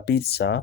pizza,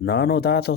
non ho dato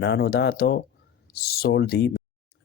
non ho dato soldi,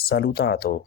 salutato,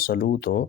saluto,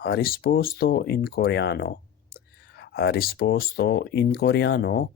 ha risposto in coreano,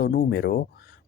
numero,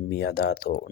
mi ha dato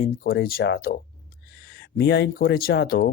incoraggiato,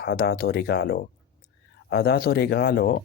ha dato regalo,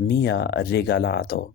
mi ha regalato,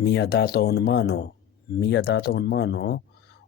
mi ha dato un mano,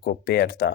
coperta,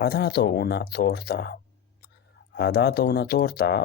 ha dato una torta,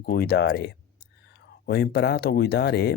guidare,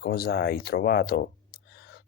cosa hai trovato,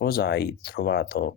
cosa hai trovato।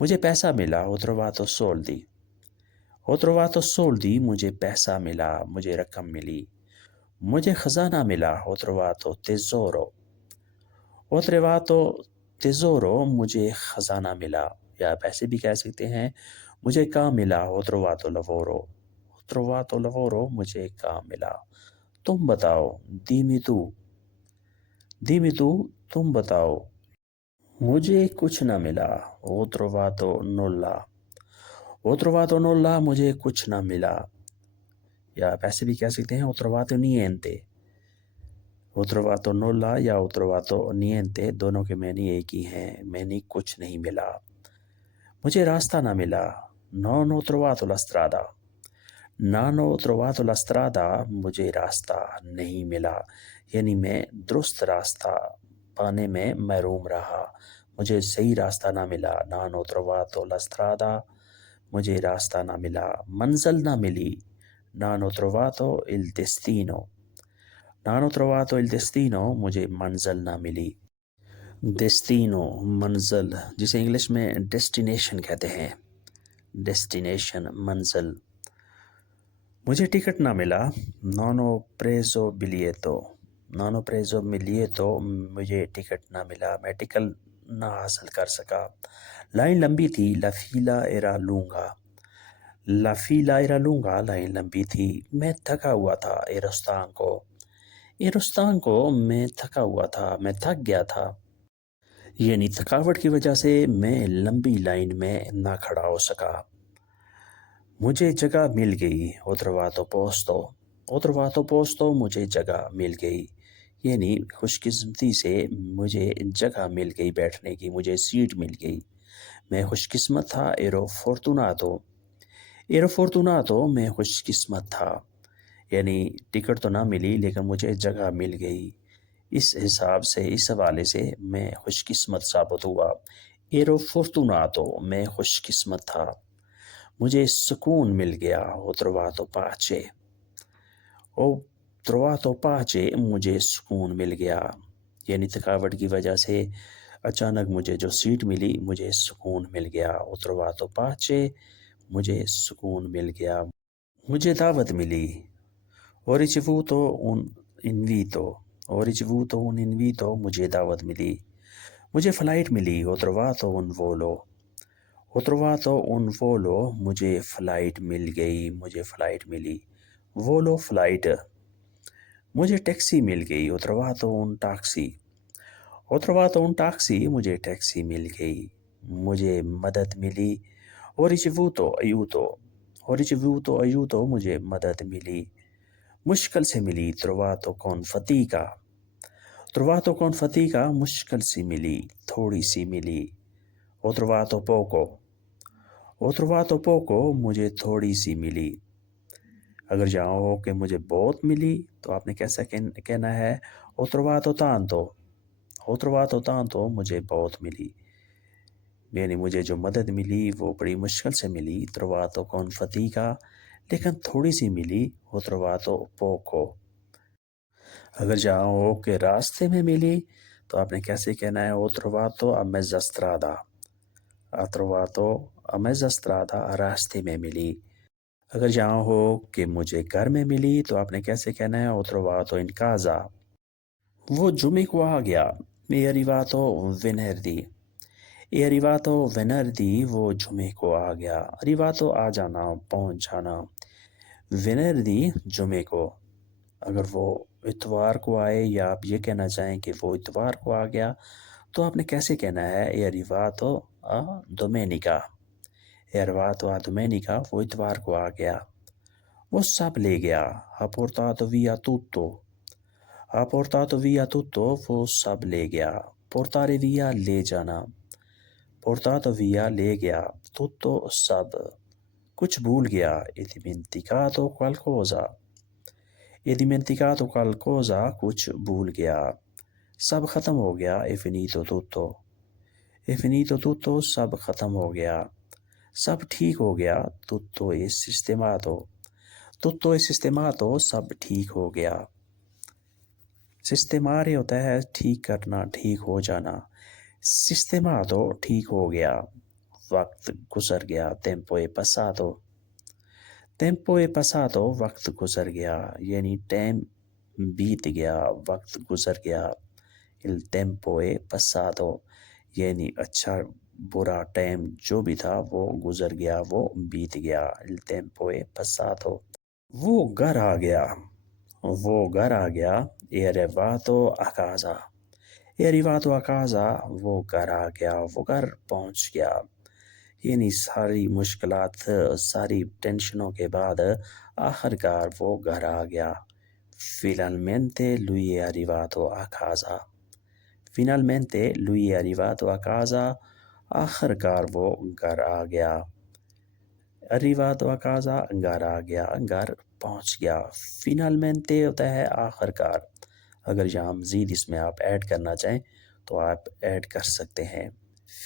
مجھے پیسہ ملا ho trovato soldi ho trovato soldi مجھے پیسہ ملا مجھے رقم ملی مجھے خزانہ ملا ho trovato tesoro ho trovato tesoro مجھے خزانہ ملا یا آپ ایسے بھی کہہ سکتے ہیں مجھے کام ملا ho trovato lavoro ho trovato lavoro مجھے کام ملا تم بتاؤ dimmi tu تم بتاؤ مجھے کچھ نہ ملا ho trovato nulla مجھے کچھ نہ ملا یا آپ ایسے بھی کہہ سکتے ہیں ho trovato niente ho trovato nulla یا ho trovato niente دونوں کے معنی ایک ہی ہیں معنی کچھ نہیں ملا مجھے راستہ نہ ملا non ho trovato la strada non ho trovato la strada مجھے راستہ نہیں ملا یعنی میں درست راستہ پانے میں محروم رہا مجھے صحیح راستہ نہ ملا non ho trovato la strada مجھے راستہ نہ ملا منزل نہ ملی non ho trovato il destino non ho trovato il destino مجھے منزل نہ ملی destino منزل جسے انگلش میں ڈیسٹینیشن کہتے ہیں ڈیسٹینیشن منزل مجھے ٹکٹ نہ ملا non ho preso biglietto non ho preso biglietto مجھے ٹکٹ نہ ملا میں ٹکٹ نہ حاصل کر سکا لائن لمبی تھی la fila era lunga la fila era lunga line لمبی تھی میں تھکا ہوا تھا ero stanco میں تھکا ہوا تھا میں تھک گیا تھا یعنی تھکاوٹ کی وجہ سے میں لمبی لائن میں نہ کھڑا ہو سکا مجھے جگہ مل گئی ho trovato posto مجھے جگہ مل گئی یعنی خوش قسمتی سے مجھے جگہ مل گئی بیٹھنے کی مجھے سیٹ مل گئی میں خوش قسمت تھا ero fortunato میں خوش قسمت تھا یعنی ٹکٹ تو نہ ملی لیکن مجھے جگہ مل گئی اس حساب سے اس حوالے سے میں خوش قسمت ثابت ہوا ero fortunato میں خوش قسمت تھا مجھے سکون مل گیا ho trovato pace مجھے سکون مل گیا یعنی تھکاوٹ کی وجہ سے اچانک مجھے جو سیٹ ملی مجھے سکون مل گیا ho trovato pace مجھے سکون مل گیا مجھے دعوت ملی ho ricevuto un invito مجھے دعوت ملی مجھے فلائٹ ملی ho trovato un volo مجھے فلائٹ مل گئی مجھے فلائٹ ملی volo فلائٹ مجھے ٹیکسی مل گئی ho trovato un taxi مجھے ٹیکسی مل گئی مجھے مدد ملی ho ricevuto aiuto مجھے مدد ملی مشکل سے ملی trovato con fatica مشکل سے ملی تھوڑی سی ملی ho trovato poco مجھے تھوڑی سی ملی اگر جہاں ہو کہ مجھے بہت ملی تو آپ نے کیسا کہنا ہے ho trovato tanto مجھے بہت ملی یعنی مجھے جو مدد ملی وہ بڑی مشکل سے ملی trovato con fatica لیکن تھوڑی سی ملی ho trovato poco اگر جہاں ہو کہ راستے میں ملی تو آپ نے کیسے کہنا ہے ho trovato a mezza strada راستے میں ملی اگر جہاں ہو کہ مجھے گھر میں ملی تو آپ نے کیسے کہنا ہے ho trovato in casa وہ جمعے کو آ گیا è arrivato venerdì وہ جمعے کو آ گیا arrivato آ جانا پہنچ جانا venerdì جمعے کو اگر وہ اتوار کو آئے یا آپ یہ کہنا چاہیں کہ وہ اتوار کو آ گیا تو آپ نے کیسے کہنا ہے è arrivato a domenica وہ اتوار کو آ گیا وہ سب لے گیا ha portato via tutto وہ سب لے گیا portare via لے جانا portato via لے گیا tutto سب کچھ بھول گیا e dimenticato qualcosa کچھ بھول گیا سب ختم ہو گیا è finito tutto سب ختم ہو گیا سب ٹھیک ہو گیا tutto è sistemato سب ٹھیک ہو گیا sistemare ہوتا ہے ٹھیک کرنا ٹھیک ہو جانا sistemato ٹھیک ہو گیا وقت گزر گیا. tempo è passato. tempo è passato, وقت گزر گیا. یعنی ٹائم بیت گیا، وقت گزر گیا. il tempo è passato یعنی اچھا برا ٹائم جو بھی تھا وہ گزر گیا، وہ بیت گیا. il tempo è passato. وہ گھر آ گیا. وہ گھر آ گیا. è arrivato a casa. è arrivato a casa وہ گھر آ گیا، وہ گھر پہنچ گیا. یعنی ساری مشکلات، ساری ٹینشنوں کے بعد آخر کار وہ گھر آ گیا. finalmente lui è arrivato a casa. finalmente lui è arrivato a casa آخر کار وہ گھر آ گیا. arrivato a casa گھر آ گیا، گھر پہنچ گیا. finalmente ہوتا ہے آخر کار. اگر یہاں مزید اس میں آپ ایڈ کرنا چاہیں تو آپ ایڈ کر سکتے ہیں.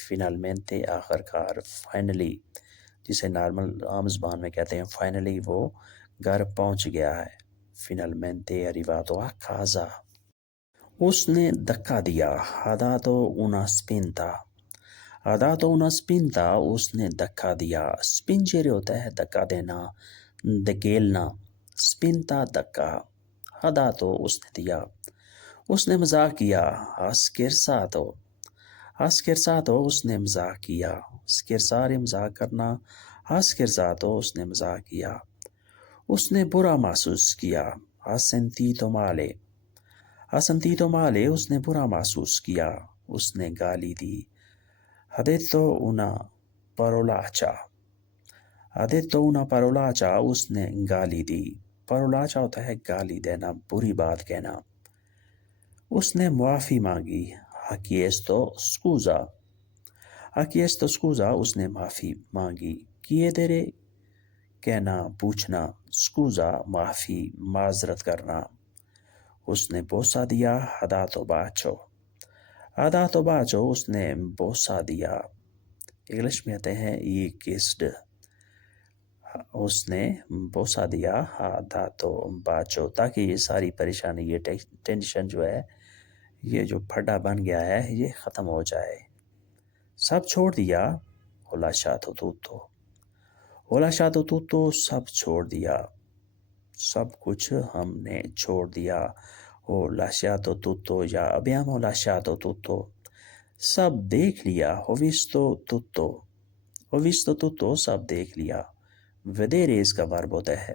finalmente آخر کار. finally جسے نارمل عام زبان میں کہتے ہیں finally وہ گھر پہنچ گیا ہے. finalmente è arrivato a casa. اس نے دھکا دیا. ha dato una spinta. ha dato una spinta اس نے دھکا دیا. spingere ہوتا ہے دھکا دینا، دھکیلنا. spinta دھکا. ha dato اس نے دیا. اس نے مذاق کیا. ha scherzato. ha scherzato اس نے مذاق کیا. scherzare مذاق کرنا. ha scherzato اس نے مذاق کیا. اس نے برا محسوس کیا. ha sentito male. ha sentito male اس نے برا محسوس کیا. اس نے گالی دی. ha detto una parolaccia. ha detto una parolaccia اس نے گالی دی. parolaccia ہوتا ہے گالی دینا، بری بات کہنا. اس نے معافی مانگی. ha chiesto scusa. ha chiesto scusa اس نے معافی مانگی. chiedere کہنا، پوچھنا. scusa معافی، معذرت کرنا. اس نے بوسہ دیا. ha dato bacio. ha dato bacio اس نے بوسہ دیا. انگلش میں آتے ہیں یہ kissed. اس نے بوسہ دیا. ha dato bacio تاکہ یہ ساری پریشانی، یہ ٹینشن جو ہے، یہ جو پھڈا بن گیا ہے، یہ ختم ہو جائے. سب چھوڑ دیا. ho lasciato tutto. ho lasciato tutto سب چھوڑ دیا. سب کچھ ہم نے چھوڑ دیا. ho lasciato tutto یا abbiamo lasciato tutto سب دیکھ لیا. ho visto tutto. ho visto tutto سب دیکھ لیا. vedere اس کا ورب ہوتا ہے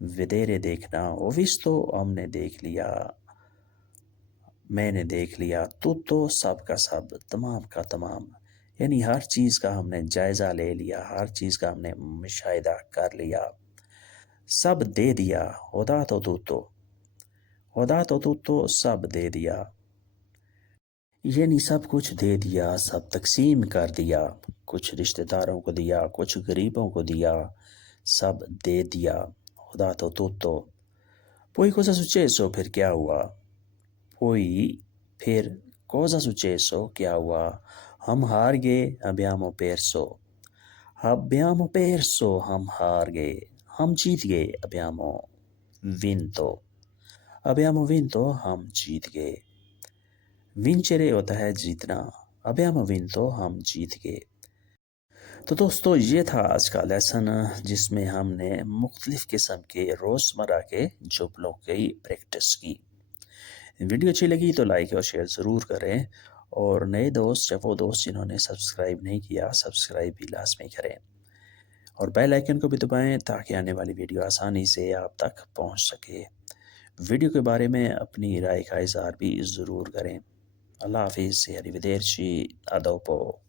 vedere دیکھنا. ho visto ہم نے دیکھ لیا، میں نے دیکھ لیا. tutto سب کا سب، تمام کا تمام. یعنی ہر چیز کا ہم نے جائزہ لے لیا، ہر چیز کا ہم نے مشاہدہ کر لیا. سب دے دیا. ho dato tutto. ho dato tutto سب دے دیا. یعنی سب کچھ دے دیا، سب تقسیم کر دیا. کچھ رشتہ داروں کو دیا، کچھ غریبوں کو دیا، سب دے دیا. ho dato tutto. poi cosa successo پھر کیا ہوا. poi پھر cosa successo کیا ہوا. ہم ہار گئے. abbiamo perso. abbiamo perso ہم ہار گئے. ہم جیت گئے. abbiamo vinto. abbiamo vinto ہم جیت گئے. vincere ہوتا ہے جیتنا. abbiamo vinto ہم جیت گئے. تو دوستو یہ تھا آج کا لیسن، جس میں ہم نے مختلف قسم کے روزمرہ کے جملوں کی پریکٹس کی. ویڈیو اچھی لگی تو لائک اور شیئر ضرور کریں، اور نئے دوست یا وہ دوست جنہوں نے سبسکرائب نہیں کیا، سبسکرائب بھی لازمی کریں، اور بیل آئیکن کو بھی دبائیں تاکہ آنے والی ویڈیو آسانی سے آپ تک پہنچ سکے. ویڈیو کے بارے میں اپنی رائے کا اظہار بھی ضرور کریں. اللہ حافظ. arrivederci. A dopo.